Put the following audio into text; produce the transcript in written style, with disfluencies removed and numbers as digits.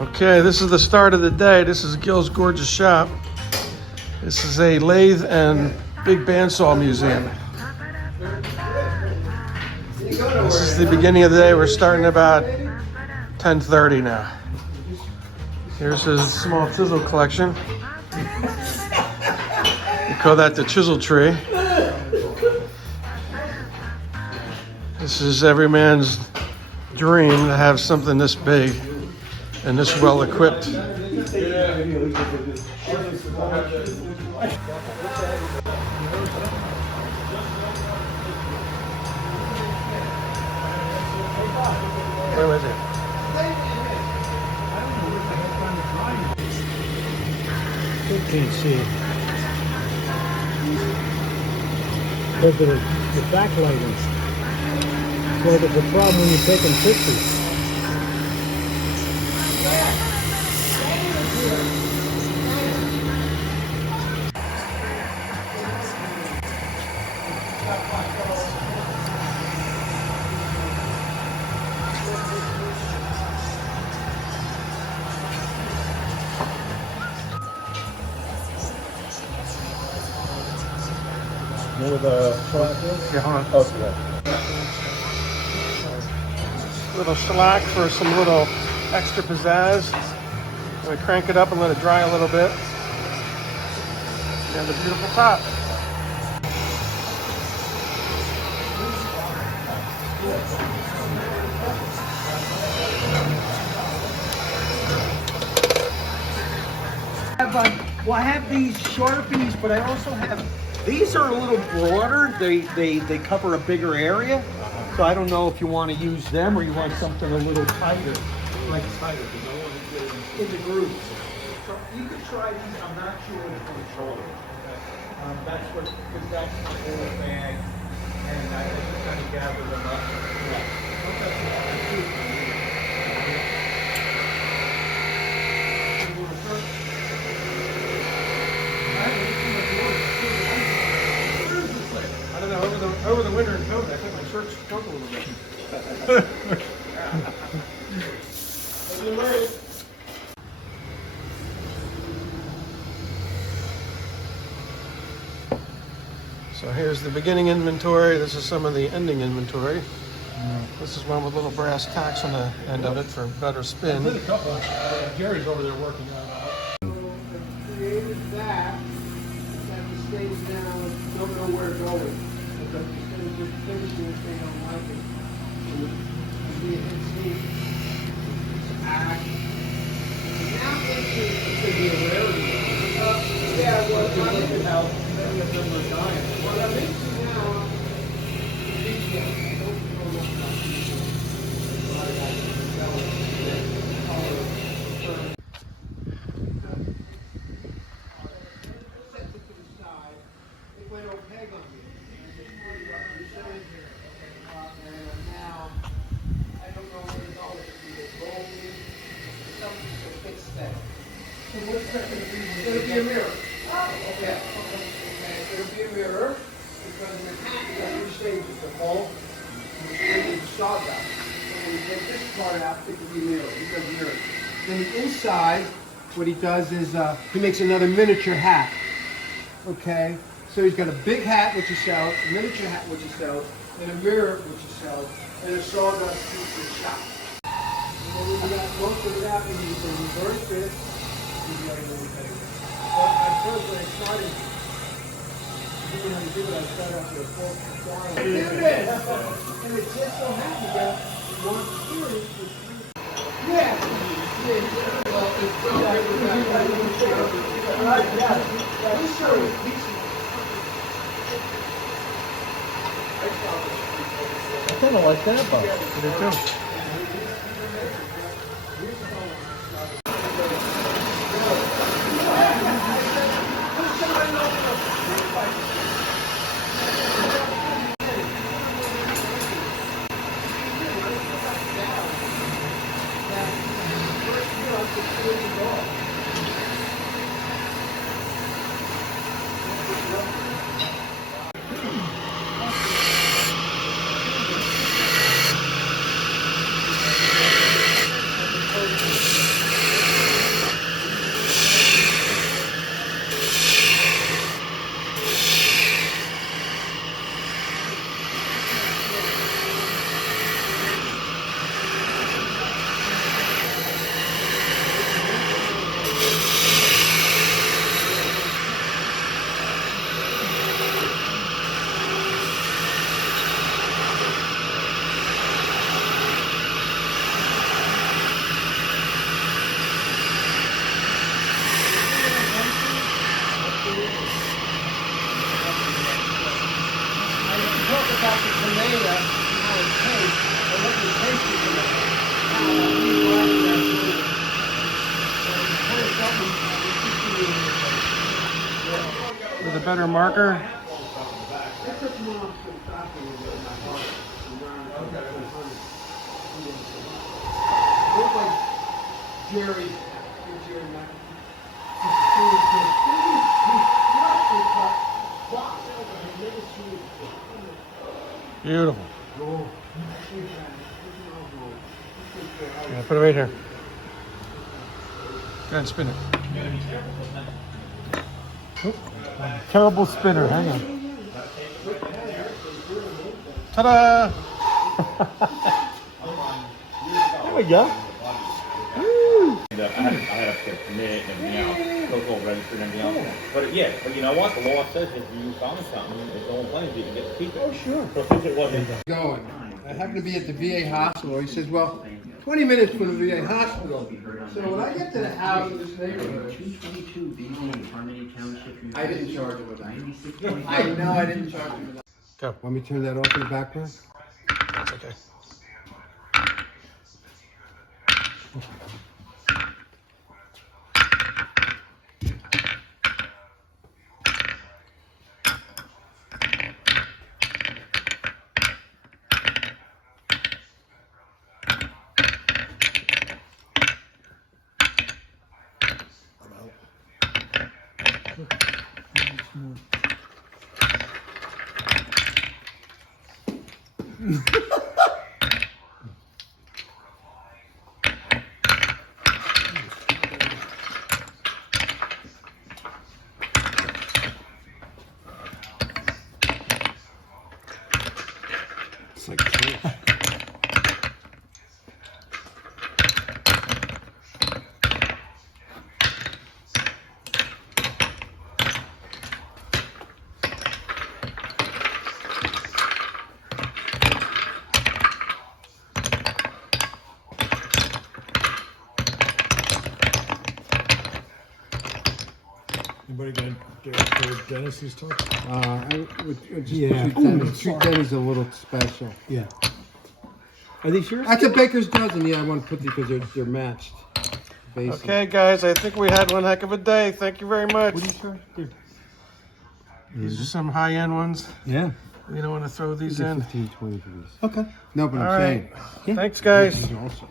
Okay, this is the start of the day. This is Gil's gorgeous shop. This is a lathe and big bandsaw museum. This is the beginning of the day. We're starting about 10:30 now. Here's his small chisel collection. We call that the chisel tree. This is every man's dream to have something this big and this well equipped. Where was it? You can't see it. Because of the backlighting. So there's a problem when you're taking pictures. Where the slack is? Yeah, hold on. Oh, yeah. Little shellac for some little extra pizzazz. We crank it up and let it dry a little bit. And the beautiful top. Well, I have these Sharpies, but I also have, these are a little broader. They cover a bigger area. So I don't know if you want to use them or you want something a little tighter. Like tighter, because I want to get in the grooves. So you could try these. I'm not sure which one to shoulder. That's what, because that's my whole bag. And I just kind of gather them up. I don't know, over the winter in COVID, I think my shirts broke a little bit. So here's the beginning inventory. This is some of the ending inventory. This is one with little brass tacks on the end of it for better spin. There's a couple. Jerry's over there working on it. Created that the stage now don't know where it's going. Instead of just finishing if they don't like it. Now it could be a rarity. Yeah, well, look at how many of them are dying. What I'm into now, it'll be a mirror. Oh, okay. It'll be a mirror because in the hat you got three stages: the bulk, the string, and the sawdust. So when you take this part out, it will be a mirror. He does mirror. Then the inside, what he does is he makes another miniature hat. Okay. So he's got a big hat which he sells, a miniature hat which he sells, and a mirror which he sells, and a sawdust piece of shop. And then when you got most of it out, and you can reverse this. But I suppose when I started doing how to do it, I started off with a full trial. And it just so happened that one series was yeah. I kind of like that box. Me too. data on how it tastes, or what the taste is gonna be. We like that flavor. So it's kind of something With a better marker. that took Mom some stopping in my heart. It looks like Jerry. Jerry Beautiful. Yeah, put it right here. Go ahead and spin it. Terrible spinner, hang on. Ta-da! There we go. I had to commit and everything else, local register and everything else. But yeah, but you know what? The law says if you found something, it's the whole claim you can get to keep it. Oh, sure. So since it wasn't. Going. I happened to be at the VA hospital. He says, well, 20 minutes from the VA hospital. So when I get to the house in this neighborhood, 222 BZ, Harmony Township. I didn't charge him with that. 96. I know I didn't charge him with that. Go. Want me to turn that off in the background? That's okay. It's like church. Anybody got Dennis's talk? Street Denny's a little special. Yeah. Are these yours? That's a baker's dozen. Yeah, I want to put these because they're matched. Basically. Okay, guys, I think we had one heck of a day. Thank you very much. What are you trying to do? These are some high-end ones. Yeah. You don't want to throw these in. 15, 20 for these. Okay. No, but All I'm right. saying. Thanks, guys. These also.